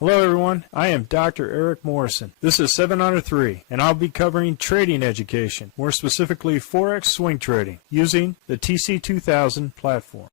Hello everyone, I am Dr. Eric Morrison. This is 7 Under 3, and I'll be covering trading education, more specifically Forex swing trading, using the TC2000 platform.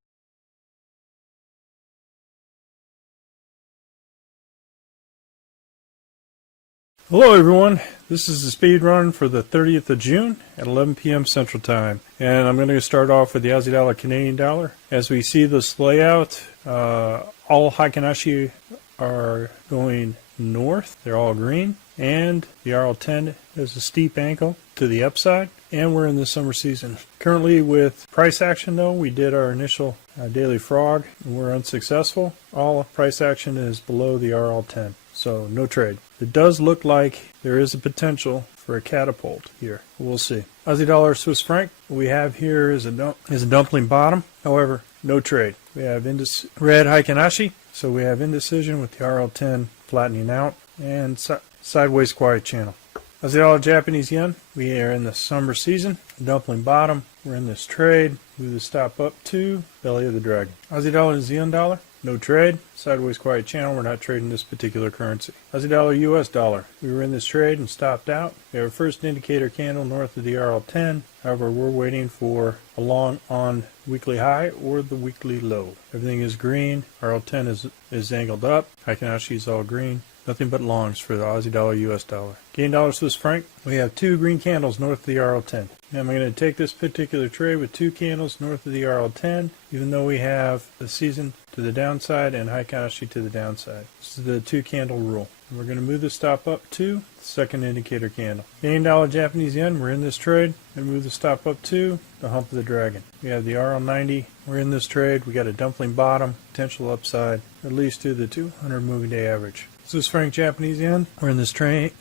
Hello everyone, this is the speed run for the 30th of June at 11 p.m. Central Time, and I'm going to start off with the Aussie dollar, Canadian dollar. As we see this layout, all Heikin-Ashi are going north, they're all green, and the RL10 has a steep angle to the upside, and we're in the summer season. Currently with price action though, we did our initial daily frog and we're unsuccessful. All price action is below the RL10, so no trade. It does look like there is a potential for a catapult here. We'll see. Aussie dollar, Swiss franc, what we have here is a dumpling bottom. However, no trade. We have red Heikin-Ashi, so we have indecision with the RL10 flattening out and sideways quiet channel. Aussie dollar, Japanese yen, we are in the summer season. Dumpling bottom, we're in this trade. Move the stop up to belly of the dragon. Aussie dollar, New Zealand dollar, no trade. Sideways quiet channel, we're not trading this particular currency. Aussie dollar, US dollar, we were in this trade and stopped out. We have a first indicator candle north of the RL10. However, we're waiting for a long on weekly high or the weekly low. Everything is green. RL10 is angled up. Heikin-Ashi is all green. Nothing but longs for the Aussie dollar, US dollar. Canadian dollar, Swiss franc, we have two green candles north of the RL10. Now I'm going to take this particular trade with two candles north of the RL10, even though we have the season to the downside and Heikin-Ashi to the downside. This is the two candle rule. And we're going to move the stop up to the second indicator candle. Canadian dollar, Japanese yen, we're in this trade. And move the stop up to the hump of the dragon. We have the RL90, we're in this trade. We got a dumpling bottom, potential upside, at least to the 200 moving day average. Swiss franc, Japanese yen, we're in this trade.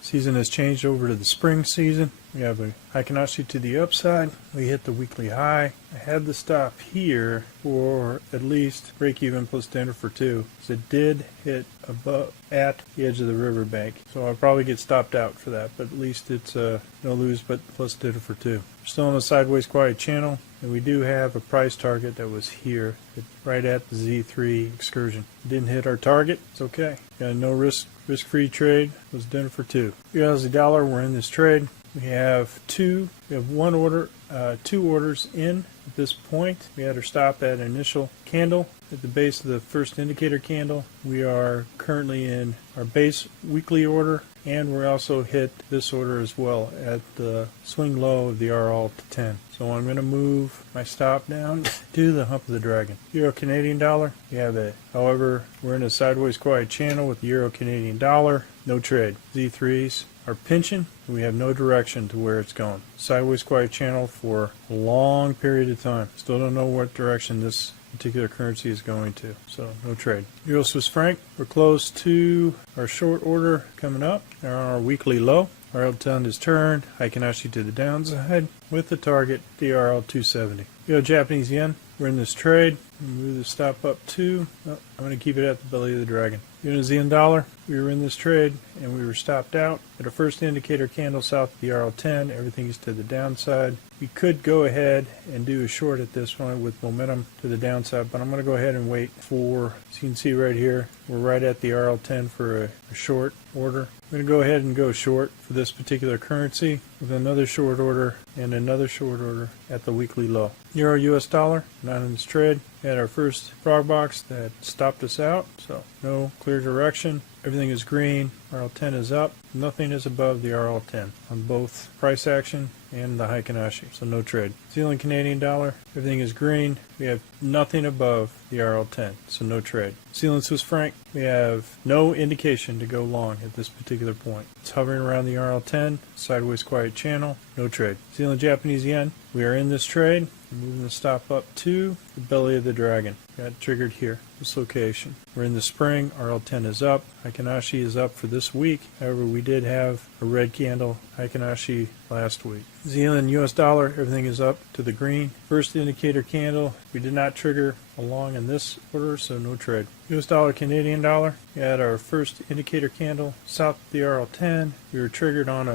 Season has changed over to the spring season. We have a Heikin-Ashi to the upside. We hit the weekly high. I had the stop here for at least break even plus dinner for two. So it did hit above at the edge of the riverbank. So I'll probably get stopped out for that, but at least it's no lose but plus dinner for two. We're still in a sideways quiet channel, and we do have a price target that was here, right at the Z3 excursion. Didn't hit our target. It's okay. Got a no risk-free trade. Was dinner for two. Aussie dollar, we're in this trade. We have two orders in at this point. We had our stop at initial candle at the base of the first indicator candle. We are currently in our base weekly order, and we also hit this order as well at the swing low of the RL10. So I'm going to move my stop down to the hump of the dragon. Euro Canadian dollar, we have it. However, we're in a sideways quiet channel with the Euro Canadian dollar. No trade. Z3s are pinching. We have no direction to where it's going. Sideways quiet channel for a long period of time. Still don't know what direction this particular currency is going to, so no trade. Euro Swiss franc, we're close to our short order coming up. They're on our weekly low. RL10 is turned, Heikin-Ashi to the downside with the target DRL270. Euro Japanese yen, we're in this trade. Move the stop up to, I'm going to keep it at the belly of the dragon. New Zealand dollar, we were in this trade and we were stopped out at our first indicator candle south of the RL10. Everything is to the downside. We could go ahead and do a short at this one with momentum to the downside, but I'm going to go ahead and wait for, as you can see right here, we're right at the RL10 for a short order. I'm going to go ahead and go short for this particular currency with another short order and another short order at the weekly low. Euro US dollar, not in this trade. We had our first frog box that stopped us out, so no clear direction. Everything is green. RL10 is up. Nothing is above the RL10 on both price action and the Heikin-Ashi, so no trade. Zealand Canadian dollar, everything is green. We have nothing above the RL10, so no trade. Zealand Swiss franc, we have no indication to go long at this particular point. It's hovering around the RL10, sideways quiet channel, no trade. Zealand Japanese yen, we are in this trade. Moving the stop up to the belly of the dragon. Got triggered here, this location. We're in the spring, RL10 is up, Heikin-Ashi is up for this week. However, we did have a red candle Heikin-Ashi last week. Zealand US dollar, everything is up to the green. First indicator candle, we did not trigger along in this order, so no trade. US dollar, Canadian dollar, we had our first indicator candle south of the RL10. We were triggered on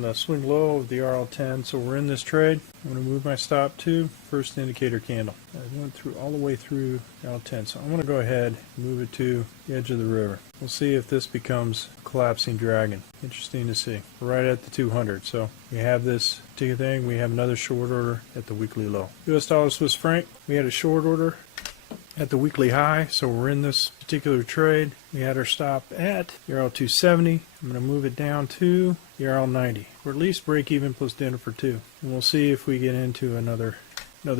the swing low of the RL10, so we're in this trade. I'm going to move my stop to first indicator candle. The went through all the way through L10. So I'm going to go ahead and move it to the edge of the river. We'll see if this becomes a collapsing dragon. Interesting to see. We're right at the 200. So we have this particular thing. We have another short order at the weekly low. US dollar Swiss franc. We had a short order at the weekly high, so we're in this particular trade. We had our stop at Euro 270. I'm going to move it down to Euro 90. We're at least break even plus dinner for two. And we'll see if we get into another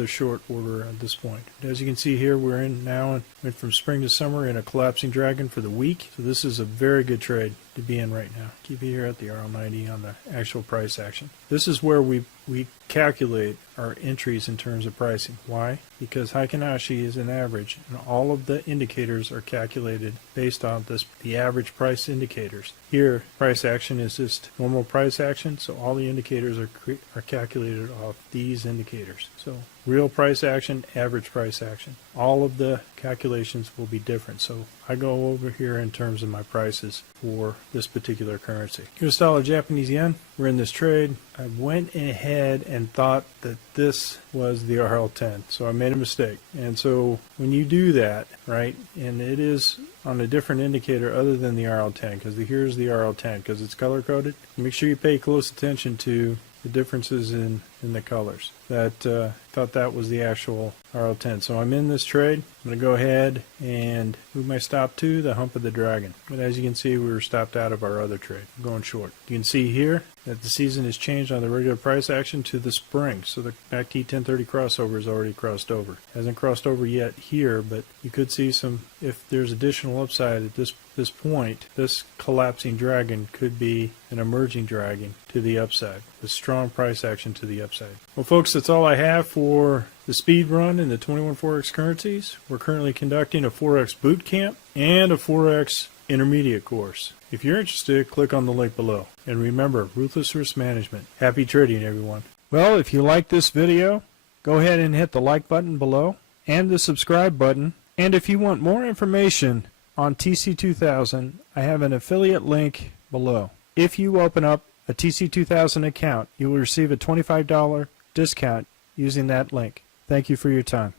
short order at this point. As you can see here, we're in now, went from spring to summer in a collapsing dragon for the week. So this is a very good trade to be in right now. Keep it here at the RL90 on the actual price action. This is where we calculate our entries in terms of pricing. Why? Because Heikinashi is an average, and all of the indicators are calculated based on the average price indicators. Here, price action is just normal price action, so all the indicators are calculated off these indicators. So real price action, average price action. All of the calculations will be different. So I go over here in terms of my prices for this particular currency. US dollar, Japanese yen. We're in this trade. I went ahead and thought that this was the RL10. So I made a mistake. And so when you do that, right, and it is on a different indicator other than the RL10, because here's the RL10 because it's color coded. Make sure you pay close attention to the differences in the colors. Thought that was the actual RL10. So I'm in this trade. I'm going to go ahead and move my stop to the hump of the dragon. But as you can see, we were stopped out of our other trade. I'm going short. You can see here that the season has changed on the regular price action to the spring. So the back T1030 crossover is already crossed over. Hasn't crossed over yet here, but you could see some, if there's additional upside at this point, this collapsing dragon could be an emerging dragon to the upside, with strong price action to the upside. Well, folks, that's all I have for the speed run in the 21 Forex currencies. We're currently conducting a Forex boot camp and a Forex intermediate course. If you're interested, click on the link below. And remember, ruthless risk management. Happy trading, everyone. Well, if you like this video, go ahead and hit the like button below and the subscribe button. And if you want more information on TC2000, I have an affiliate link below. If you open up a TC2000 account, you will receive a $25 discount using that link. Thank you for your time.